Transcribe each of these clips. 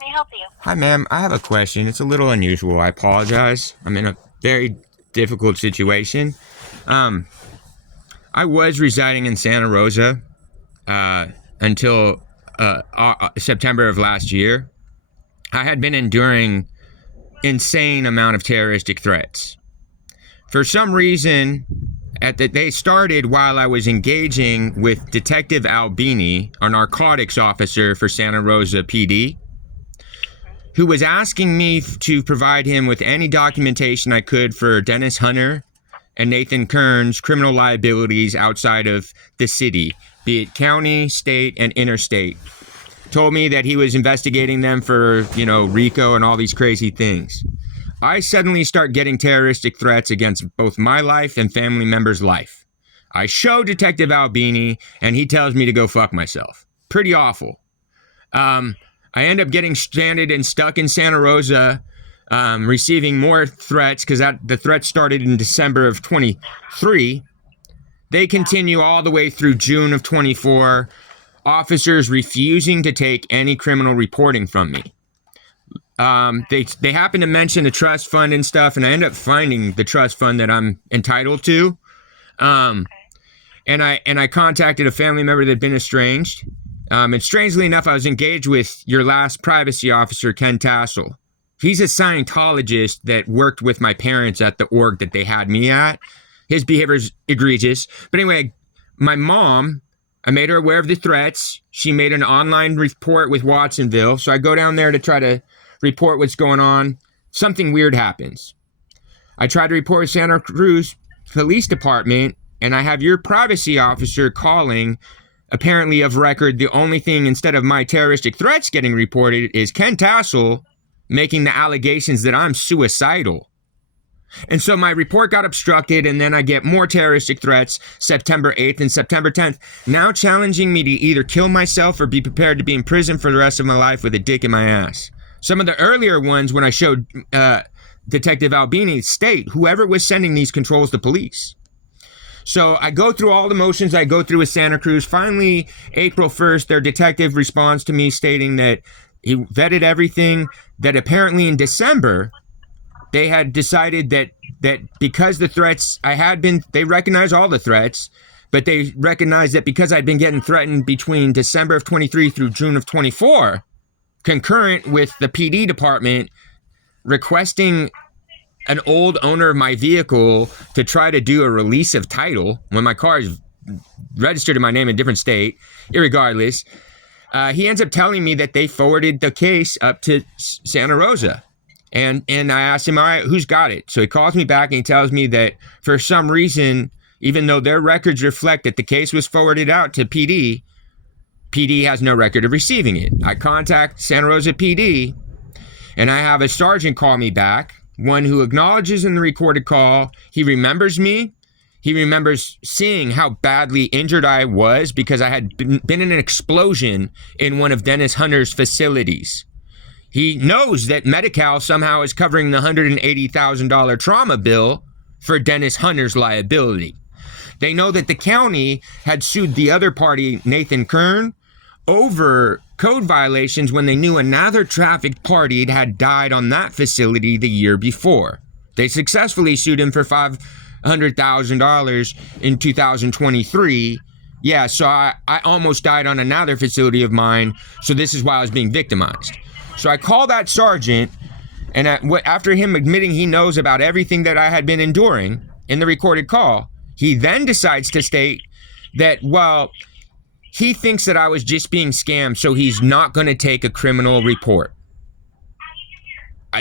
may I help you? Hi, ma'am. I have a question. It's a little unusual. I apologize. I'm in a very difficult situation. Um, I was residing in Santa Rosa until September of last year. I had been enduring insane amount of terroristic threats. For some reason, they started while I was engaging with Detective Albini, a narcotics officer for Santa Rosa PD, who was asking me to provide him with any documentation I could for Dennis Hunter and Nathan Kern's criminal liabilities outside of the city, be it county, state, and interstate. Told me that he was investigating them for, RICO and all these crazy things. I suddenly start getting terroristic threats against both my life and family members' life. I show Detective Albini, and he tells me to go fuck myself. Pretty awful. I end up getting stranded and stuck in Santa Rosa, receiving more threats because the threats started in December of 23. They continue all the way through June of 24. Officers refusing to take any criminal reporting from me. They happen to mention the trust fund and stuff, and I end up finding the trust fund that I'm entitled to. And I contacted a family member that had been estranged. And strangely enough, I was engaged with your last privacy officer, Ken Tassel. He's a Scientologist that worked with my parents at the org that they had me at. His behavior's egregious. But anyway, my mom, I made her aware of the threats. She made an online report with Watsonville. So I go down there to try to report what's going on. Something weird happens. I try to report Santa Cruz Police Department, and I have your privacy officer calling. Apparently, of record, the only thing instead of my terroristic threats getting reported is Ken Tassel making the allegations that I'm suicidal. And so my report got obstructed, and then I get more terroristic threats September 8th and September 10th, now challenging me to either kill myself or be prepared to be in prison for the rest of my life with a dick in my ass. Some of the earlier ones, when I showed Detective Albini, state whoever was sending these controls the police. So I go through all the motions I go through with Santa Cruz. Finally, April 1st, their detective responds to me stating that he vetted everything, that apparently in December, they had decided that because the threats they recognized all the threats, but they recognized that because I'd been getting threatened between December of 23 through June of 24, concurrent with the PD department requesting an old owner of my vehicle to try to do a release of title when my car is registered in my name in a different state, irregardless. He ends up telling me that they forwarded the case up to Santa Rosa. And I asked him, all right, who's got it? So he calls me back and he tells me that for some reason, even though their records reflect that the case was forwarded out to PD, PD has no record of receiving it. I contact Santa Rosa PD, and I have a sergeant call me back, one who acknowledges in the recorded call he remembers me. He remembers seeing how badly injured I was because I had been in an explosion in one of Dennis Hunter's facilities. He knows that Medi-Cal somehow is covering the $180,000 trauma bill for Dennis Hunter's liability. They know that the county had sued the other party, Nathan Kern, over code violations when they knew another trafficked party had died on that facility the year before. They successfully sued him for $500,000 in 2023. Yeah, so I almost died on another facility of mine, so this is why I was being victimized. So I call that sergeant, and after him admitting he knows about everything that I had been enduring in the recorded call, he then decides to state that, well, he thinks that I was just being scammed, so he's not going to take a criminal report.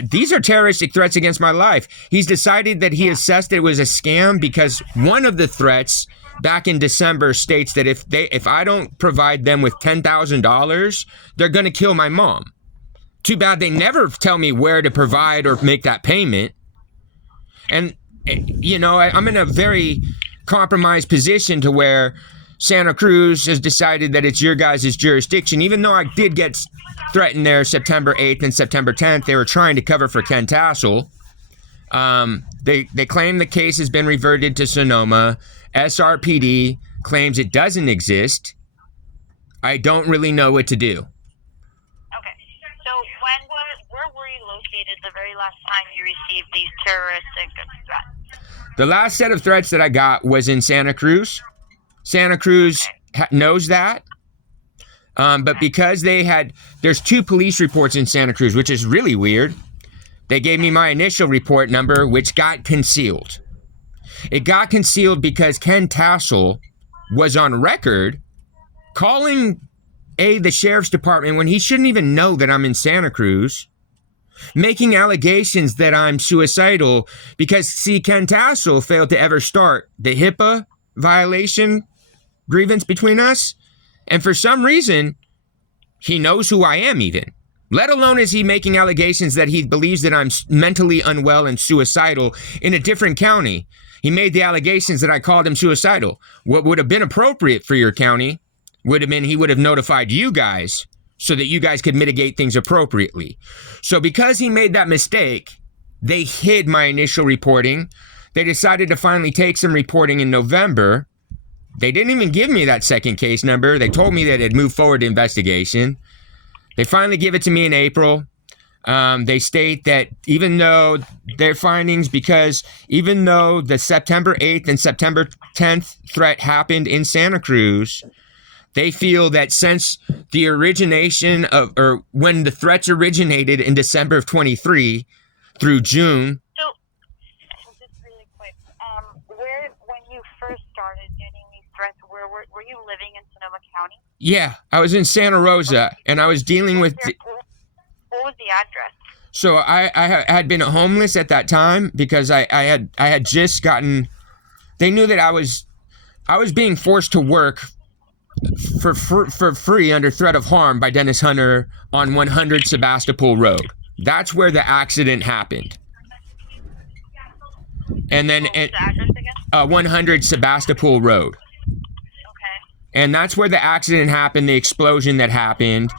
These are terroristic threats against my life. He's decided that he assessed it was a scam because one of the threats back in December states that if I don't provide them with $10,000, they're going to kill my mom. Too bad they never tell me where to provide or make that payment. And, I'm in a very compromised position to where Santa Cruz has decided that it's your guys' jurisdiction. Even though I did get threatened there September 8th and September 10th, they were trying to cover for Ken Tassel. They claim the case has been reverted to Sonoma. SRPD claims it doesn't exist. I don't really know what to do. Okay. So when located the very last time you received these terroristic threats? The last set of threats that I got was in Santa Cruz. Santa Cruz knows that. But because there's 2 police reports in Santa Cruz, which is really weird. They gave me my initial report number, which got concealed. It got concealed because Ken Tassel was on record calling the sheriff's department when he shouldn't even know that I'm in Santa Cruz, making allegations that I'm suicidal because, see, Ken Tassel failed to ever start the HIPAA violation grievance between us. And for some reason, he knows who I am even. Let alone is he making allegations that he believes that I'm mentally unwell and suicidal in a different county. He made the allegations that I called him suicidal. What would have been appropriate for your county would have been he would have notified you guys so that you guys could mitigate things appropriately. So because he made that mistake, they hid my initial reporting. They decided to finally take some reporting in November. They didn't even give me that second case number. They told me that it moved forward to investigation. They finally give it to me in April. They state that even though their findings, because even though the September 8th and September 10th threat happened in Santa Cruz, they feel that since the origination of, or when the threats originated in December of 23 through June. So, just really quick, when you first started getting these threats, were you living in Sonoma County? Yeah, I was in Santa Rosa, and I was dealing with. What was the address? So I had been homeless at that time because I had just gotten. They knew that I was being forced to work for free under threat of harm by Dennis Hunter on 100 Sebastopol Road. That's where the accident happened. And then What was the address again? 100 Sebastopol Road. Okay. And that's where the accident happened, the explosion that happened.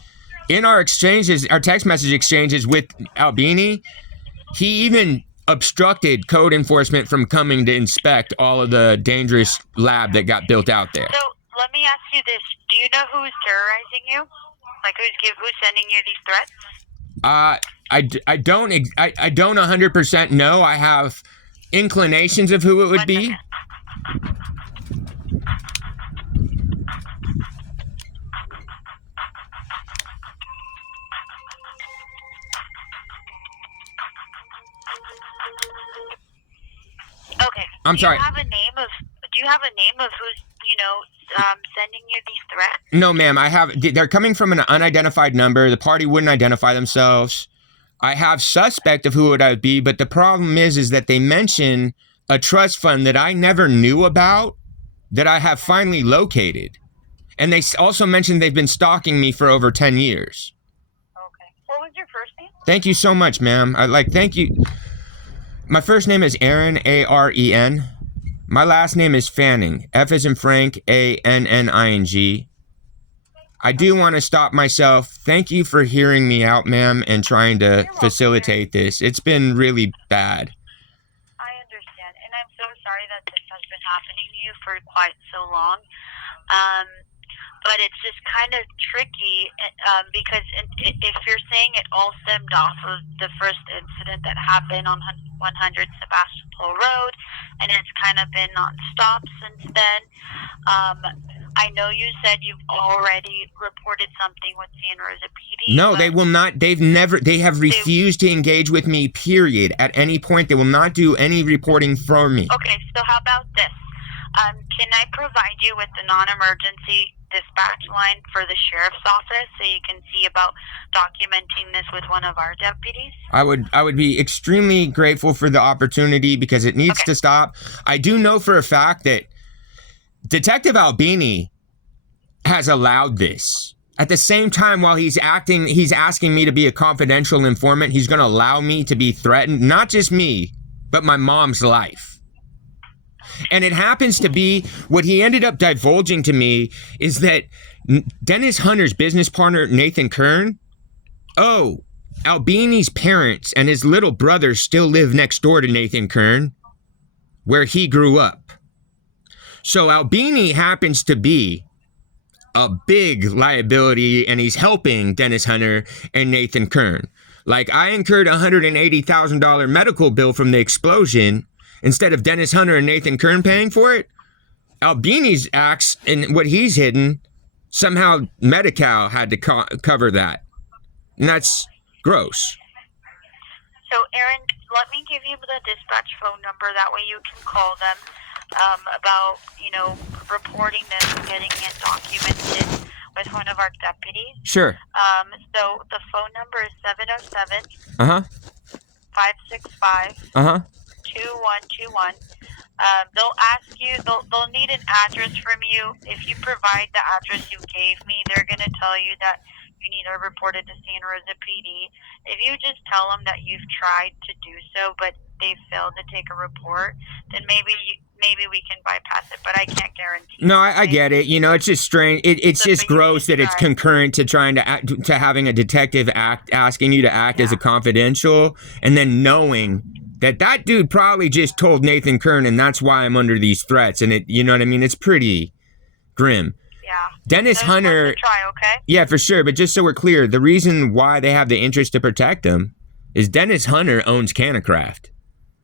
In our exchanges, our text message exchanges with Albini, he even obstructed code enforcement from coming to inspect all of the dangerous lab that got built out there. So let me ask you this: do you know who's terrorizing you? Like who's sending you these threats? I don't 100% know. I have inclinations of who it would be. Okay. I'm sorry. Do you have a name of who's sending you these threats? No, ma'am. They're coming from an unidentified number. The party wouldn't identify themselves. I have suspect of who it would be, but the problem is that they mention a trust fund that I never knew about that I have finally located. And they also mentioned they've been stalking me for over 10 years. Okay. What was your first name? Thank you so much, ma'am. Thank you. My first name is Aaron, A-R-E-N. My last name is Fanning, F as in Frank, A-N-N-I-N-G. I do want to stop myself. Thank you for hearing me out, ma'am, and trying to facilitate this. It's been really bad. I understand, and I'm so sorry that this has been happening to you for quite so long. But it's just kind of tricky because if you're saying it all stemmed off of the first incident that happened on 100 Sebastopol Road, and it's kind of been nonstop since then. I know you said you've already reported something with San Rosa PD. No, they will not. They have refused to engage with me, period. At any point, they will not do any reporting for me. Okay, so how about this? Can I provide you with the non-emergency dispatch line for the sheriff's office so you can see about documenting this with one of our deputies? I would be extremely grateful for the opportunity because it needs to stop. I do know for a fact that Detective Albini has allowed this. At the same time, while he's asking me to be a confidential informant, he's going to allow me to be threatened, not just me, but my mom's life. And it happens to be what he ended up divulging to me is that Dennis Hunter's business partner, Nathan Kern, Albini's parents and his little brother still live next door to Nathan Kern, where he grew up. So Albini happens to be a big liability, and he's helping Dennis Hunter and Nathan Kern. Like, I incurred a $180,000 medical bill from the explosion instead of Dennis Hunter and Nathan Kern paying for it. Albini's acts and what he's hidden, somehow Medi-Cal had to cover that. And that's gross. So, Aaron, let me give you the dispatch phone number. That way you can call them about, reporting this and getting it documented with one of our deputies. Sure. So the phone number is 707 Uh-huh. 565 Uh-huh. 2121. They'll ask you, they'll need an address from you. If you provide the address you gave me, they're going to tell you that you need to report it to Santa Rosa PD. If you just tell them that you've tried to do so, but they failed to take a report, then maybe we can bypass it, but I can't guarantee. No, I get it. It's just strange. It's just gross that it's concurrent to trying to having a detective asking you to act as a confidential, and then knowing that dude probably just told Nathan Kern, and that's why I'm under these threats. And you know what I mean? It's pretty grim. Yeah. Dennis Hunter. Try, okay? Yeah, for sure. But just so we're clear, the reason why they have the interest to protect him is Dennis Hunter owns Cannacraft.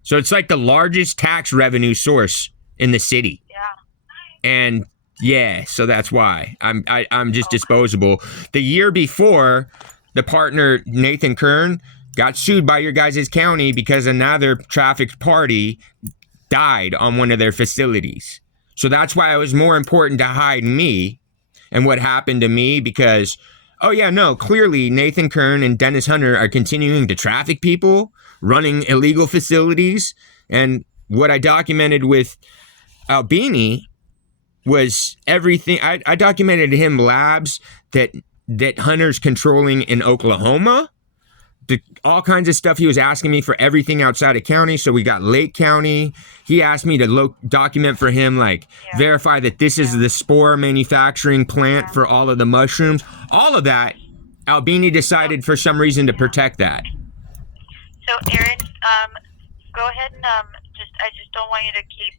So it's like the largest tax revenue source in the city. Yeah. And yeah, so that's why I'm just disposable. The year before, the partner Nathan Kern got sued by your guys' county because another trafficked party died on one of their facilities. So that's why it was more important to hide me and what happened to me, because, clearly Nathan Kern and Dennis Hunter are continuing to traffic people, running illegal facilities. And what I documented with Albini was everything. I documented him labs that Hunter's controlling in Oklahoma. All kinds of stuff. He was asking me for everything outside of county. So we got Lake County. He asked me to document for him, verify that this is the spore manufacturing plant for all of the mushrooms. All of that, Albini decided for some reason to protect that. So, Aaron, go ahead and I just don't want you to keep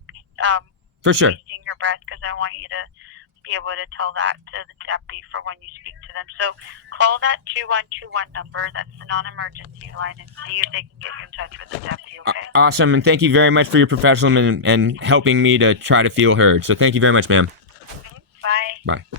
for sure wasting your breath, because I want you to be able to tell that to the deputy for when you speak to them. So call that 2121 number. That's the non-emergency line, and see if they can get you in touch with the deputy, okay? Awesome, and thank you very much for your professionalism and helping me to try to feel heard. So thank you very much, ma'am. Bye. Bye.